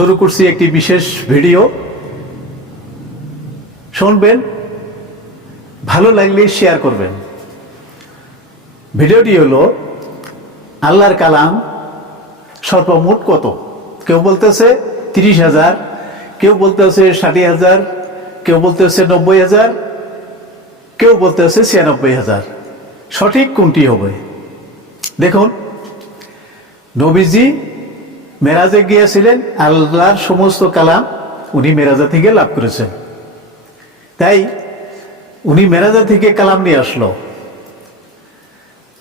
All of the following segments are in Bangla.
শুরু করছি একটি বিশেষ ভিডিও। শুনবেন, ভালো লাগলে শেয়ার করবেন। ভিডিওটি হলো, আল্লাহর কালাম সর্বমোট কত? কেউ বলতেছে তিরিশ হাজার, কেউ বলতেছে ষাটি হাজার, কেউ বলতেছে নব্বই হাজার, কেউ বলতেছে ছিয়ানব্বই হাজার। সঠিক কোনটি হবে? দেখুন, নবীজি মেরাজে গিয়েছিলেন, আল্লাহর সমস্ত কালাম উনি মেরাজা থেকে লাভ করেছেন। তাই উনি মেরাজা থেকে কালাম নিয়ে আসলো।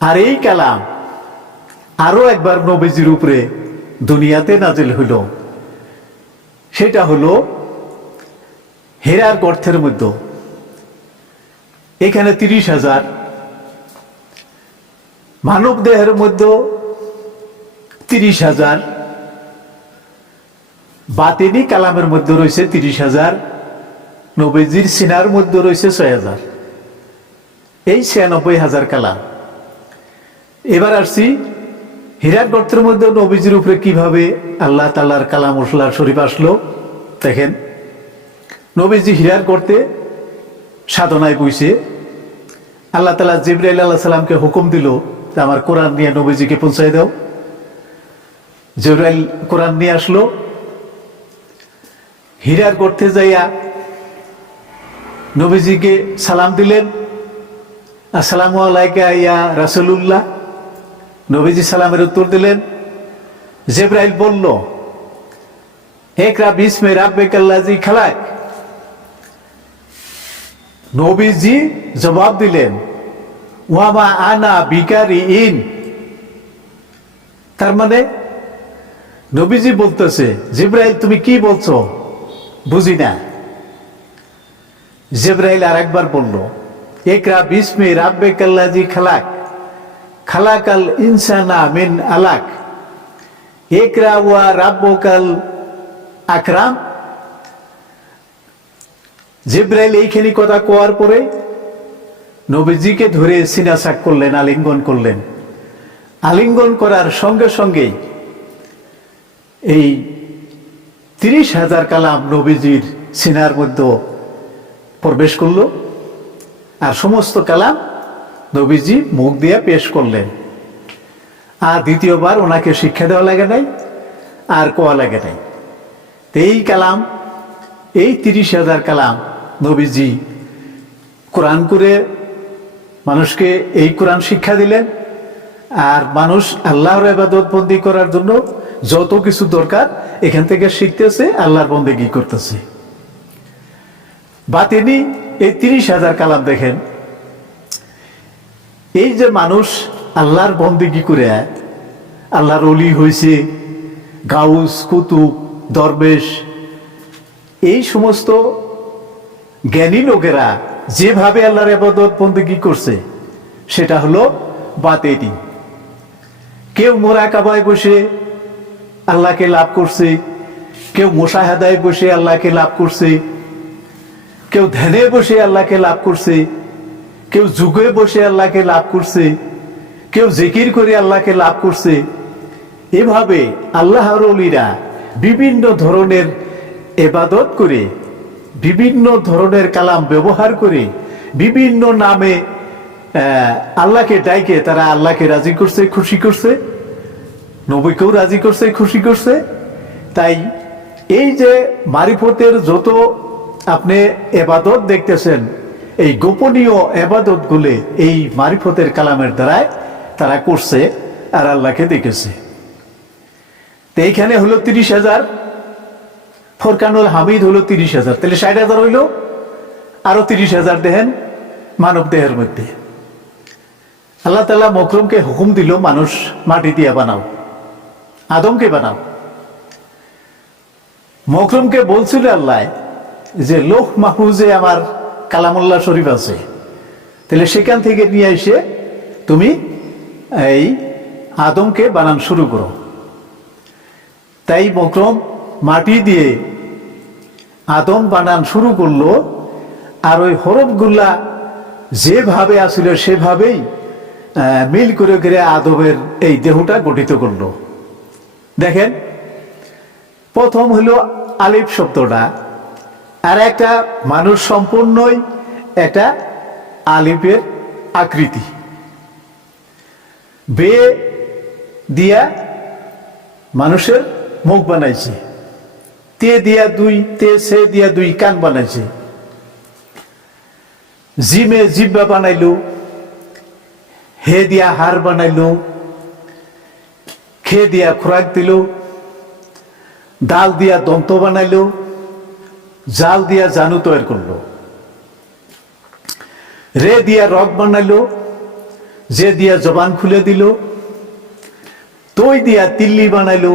আর এই কালাম আরও একবার নবীজির উপরে দুনিয়াতে নাজিল হইল সেটা হলো হেরার গর্থের মধ্যে। এখানে তিরিশ হাজার মানব দেহের মধ্যে তিরিশ হাজার বাতিনি কালামের মধ্যে রয়েছে তিরিশ হাজার, নবীজির সিনার মধ্যে রয়েছে ছয় হাজার। এই ছিয়ানব্বই হাজার কালাম। এবার আসছি হীরার গর্তের মধ্যে নবীজির উপরে কীভাবে আল্লাহ তাল্লার কালাম উসলার শরীফ আসলো? দেখেন, নবীজি হীরার গর্তে সাধনায় বইছে আল্লাহ তালা জিব্রাইল আল্লাহ সাল্লামকে হুকুম দিল যে, আমার কোরআন নিয়ে নবীজিকে পৌঁছাই দাও। জিব্রাইল কোরআন নিয়ে আসলো হীরার করতে যাইয়া নবীজিকে সালাম দিলেন। আসসালামু আলাইকা ইয়া রাসূলুল্লাহ। নবীজি সালামের উত্তর দিলেন, জেব্রাইল বলল একরা বিসমে রাব্বে কাল্লাজি খালাক। নবীজি জবাব দিলেন ওয়ামা আনা বিকারি ইন তার মানে নবীজি বলতেছে, জিব্রাইল, তুমি কি বলছো? বুঝি না জেব্রাইল আর একবার বলল একরা বিসমে রাব্বে কাল্লাজি খালাক, খালাকাল ইনসানা মিন আলাক একরা ওয়া রাব্বকাল আকরাম। জিব্রাইল এইখানি কথা কোয়ার পরে নবীজিকে ধরে সিনাসাক করলেন, আলিঙ্গন করলেন। আলিঙ্গন করার সঙ্গে সঙ্গেই এই তিরিশ হাজার কালাম নবীজির সিনার মধ্যে প্রবেশ করল। আর সমস্ত কালাম নবীজি মুখ দিয়ে পেশ করলেন। আর দ্বিতীয়বার ওনাকে শিক্ষা দেওয়া লাগে নাই, আর কোয়া লাগে নাই। এই কালাম, এই তিরিশ হাজার কালাম নবীজি কোরআন করে মানুষকে এই কোরআন শিক্ষা দিলেন। আর মানুষ আল্লাহর আবাদত বন্দি করার জন্য যত কিছু দরকার, এখান থেকে শিখতেছে, আল্লাহর বন্দেগি করতেছে। বা তিনি এই তিরিশ হাজার কালাম দেখেন। এই যে মানুষ আল্লাহর বন্দেগি করে আল্লাহর অলি হয়েছে গাউস, কুতুব, দরবেশ। এই সমস্ত জ্ঞানী লোকেরা যেভাবে আল্লাহর আবাদত বন্দেগি করছে, সেটা হলো বাতেটি কেউ মোরা কাবায় বসে আল্লাহকে লাভ করছে। কেউ মোশাহাদায় বসে আল্লাহকে লাভ করছে। কেউ ধ্যানে বসে আল্লাহকে লাভ করছে। কেউ যুগে বসে আল্লাহকে লাভ করছে। কেউ জিকির করে আল্লাহকে লাভ করছে। এভাবে আল্লাহর অলিরা বিভিন্ন ধরনের এবাদত করে, বিভিন্ন ধরনের কালাম ব্যবহার করে, বিভিন্ন নামে আল্লাহকে ডাইকে তারা আল্লাহকে রাজি করছে, খুশি করছে। নবীকেও রাজি করছে, খুশি করছে। তাই এই যে মারিফতের যত আপনি এবাদত দেখতেছেন, এই গোপনীয় এবাদত গুলে এই মারিফতের কালামের দ্বারায় তারা করছে আর আল্লাহকে দেখেছে। তো এইখানে হলো তিরিশ হাজার, ফরকানুল হামিদ হলো তিরিশ হাজার। তাহলে ষাট হাজার হইল, আরও তিরিশ হাজার দেহেন মানব দেহের মধ্যে। আল্লাহ তালা মকরমকে হুকুম দিল, মানুষ মাটি দিয়ে বানাও। আদমকে বানাও। মকরমকে বলছিল আল্লাহ যে, লোহ মাহফুজে আমার কালামুল্লাহ শরীফ আছে। তাহলে সেখান থেকে নিয়ে এসে তুমি এই আদমকে বানান শুরু করো। তাই মকরম মাটি দিয়ে আদম বানান শুরু করল, আর ওই হরফগুল্লা যেভাবে আসলে সেভাবেই মিল করে করে আদমের এই দেহটা গঠিত করল। দেখেন, প্রথম হলো আলিফ শব্দটা, আর একটা মানুষ সম্পূর্ণই একটা আলিফের আকৃতি। বে দিয়া মানুষের মুখ বানাইছে, তে দিয়া দুই, তে, সে দিয়া দুই কান বানাইছে। জিমে জিব্বা বানাইলো, হে দিয়া হার বানাইলো খে দিয়া খোরাক দিল, ডাল দিয়া দন্ত বানাইলো, জাল দিয়া জানু তৈরি করল। রে দিয়া রক বানাইলো, যে দিয়া জবান খুলে দিল, তৈ দিয়া তিল্লি বানাইলো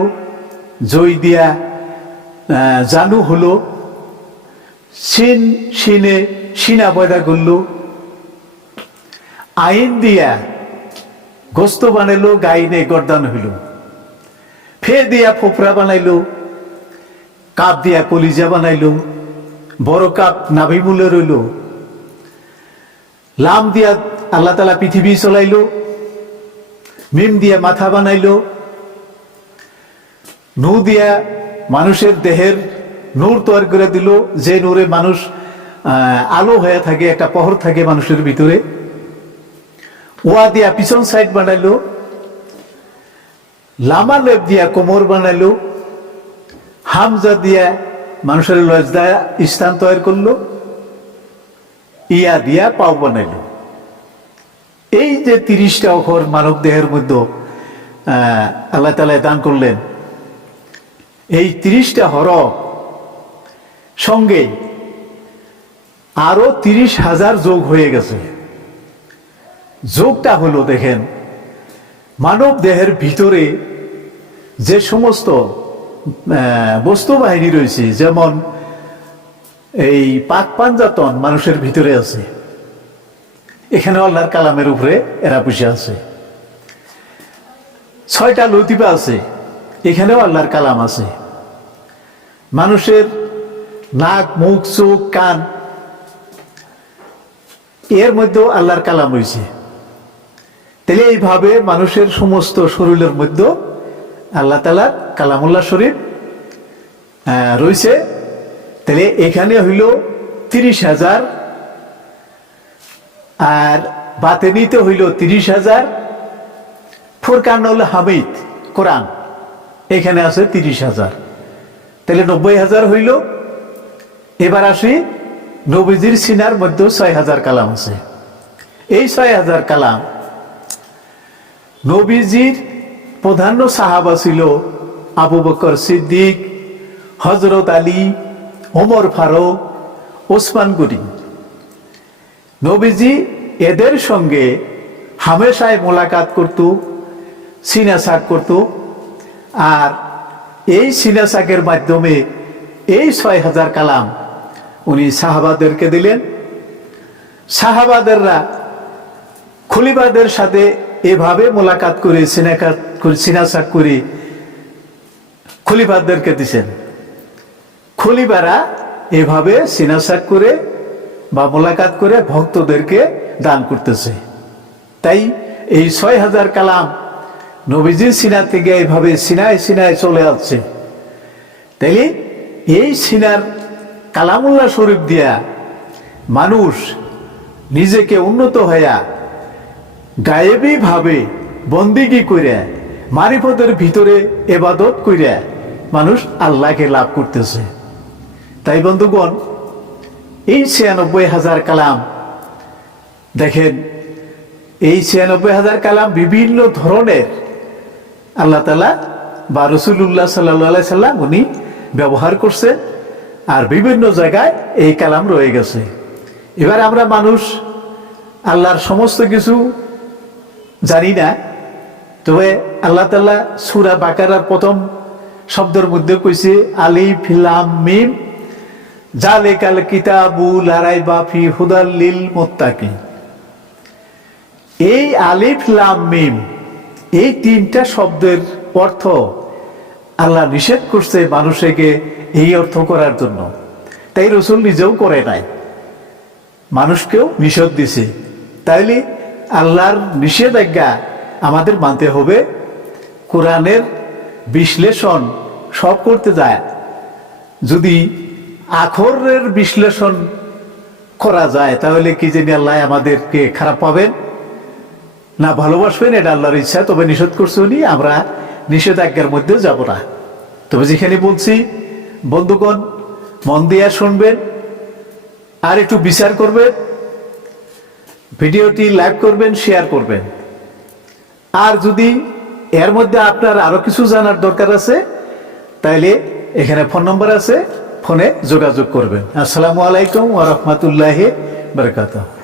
জই দিয়া জানু হলো সিন সিনে সিনা পয়দা করল, আইন দিয়া গোস্ত বানাইলো, গাইনে গর্দান হইল। ফে দিয়া ফোফরা বানাইলো, কাপ দিয়া কলিজা বানাইলো, বড় কাপ নাভি মূলে রইল, লাম দিয়া আল্লাহ তালা পৃথিবী চলাইলো মিম দিয়া মাথা বানাইলো, নু দিয়া মানুষের দেহের নূর তৈরি করে দিল, যে নূরে মানুষ আলো হয়ে থাকে, একটা পহর থাকে মানুষের ভিতরে। ওয়া দিয়া পিছন সাইড বানাইলো লামা লেপ দিয়া কোমর বানাইলো, হামজা দিয়া মানুষের লজদা স্থান তৈরি করল, ইয়া দিয়া পাও বানাইলো। এই যে তিরিশটা অক্ষর মানব দেহের মধ্যে আল্লাহ তালায় দান করলেন, এই তিরিশটা হরফ সঙ্গে আরও তিরিশ হাজার যোগ হয়ে গেছে। যোগটা হলো দেখেন, মানব দেহের ভিতরে যে সমস্ত বস্তু বাহিনী রয়েছে, যেমন এই পাক পাঞ্জাতন মানুষের ভিতরে আছে, এখানে আল্লাহর কালামের উপরে এরা বসে আছে। ছয়টা লতিফা আছে, এখানেও আল্লাহর কালাম আছে। মানুষের নাক, মুখ, চোখ, কান, এর মধ্যেও আল্লাহর কালাম রয়েছে। তাহলে এইভাবে মানুষের সমস্ত শরীরের মধ্যে আল্লাহ তালার কালামুল্লাহ শরীফ রয়েছে। তাহলে এখানে হইল তিরিশ হাজার, আর বাতেনিতে হইল তিরিশ হাজার। ফুরকান হল হামিদ, কোরআন, এখানে আছে তিরিশ হাজার। তাহলে নব্বই হাজার হইল। এবার আসি, নবীজির সিনার মধ্যে ছয় হাজার কালাম আছে। এই ছয় হাজার কালাম নবীজির প্রধান সাহাবা ছিল আবু বকর সিদ্দিক হজরত আলী, ওমর ফারুক, ওসমান গরি নবীজি এদের সঙ্গে হামেশায় মোলাকাত করত সিনা শাক করত। আর এই সিনা শাকের মাধ্যমে এই ছয় হাজার কালাম উনি সাহাবাদেরকে দিলেন। সাহাবাদেররা খলিবাদের সাথে এভাবে মোলাকাত করে, সিনাকাত করে সিনাসাক করে খলিফাদেরকে দিছেন। খলিবারা এভাবে সিনাসাক করে বা মোলাকাত করে ভক্তদেরকে দান করতেছে। তাই এই ছয় হাজার কালাম নবীজির সিনা থেকে এইভাবে সিনায় সিনায় চলে আসছে। তাইলে এই সিনার কালামুল্লাহ শরীফ দিয়া মানুষ নিজেকে উন্নত হইয়া গায়েবী ভাবে বন্দিগি করে মারিফতের ভিতরে এবাদত করে মানুষ আল্লাহকে লাভ করতেছে। তাই বন্ধুগণ, এই ছিয়ানব্বই হাজার কালাম, দেখেন, এই ছিয়ানব্বই হাজার কালাম বিভিন্ন ধরনের আল্লাহ তালা বা রসুল্লাহ সাল্লা সাল্লাম উনি ব্যবহার করছে আর বিভিন্ন জায়গায় এই কালাম রয়ে গেছে। এবার আমরা মানুষ আল্লাহর সমস্ত কিছু জানি না তবে আল্লাহ তাল্লাহ সুরা বাকারার প্রথম শব্দের মধ্যে কইছে আলি ফিলাম মিম জালেকাল কিতাবু লারাই বাফি হুদাল্লিল মোত্তাকি এই আলিফ, লাম, মিম, এই তিনটা শব্দের অর্থ আল্লাহ নিষেধ করছে মানুষকে এই অর্থ করার জন্য। তাই রসুল নিজেও করে নাই। মানুষকেও নিষেধ দিছে। তাইলে আল্লাহর নিষেধাজ্ঞা আমাদের মানতে হবে, কোরআনের বিশ্লেষণ সব করতে যায়। যদি আখরের বিশ্লেষণ করা যায়, তাহলে কি জানি আল্লাহ আমাদেরকে খারাপ পাবেন? না ভালোবাসবেন, এটা আল্লাহর ইচ্ছা, তবে নিষেধ করছে উনি আমরা নিষেধাজ্ঞার মধ্যেও যাব না। তবে যেখানে বলছি, বন্ধুগণ, মন দিয়ে শুনবেন, আর একটু বিচার করবেন, ভিডিওটি লাইক করবেন শেয়ার করবেন। আর যদি এর মধ্যে আপনার আরও কিছু জানার দরকার আছে তাহলে এখানে ফোন নম্বর আছে, ফোনে যোগাযোগ করবেন। আসসালামু আলাইকুম ওয়া রাহমাতুল্লাহি বারাকাতুহু।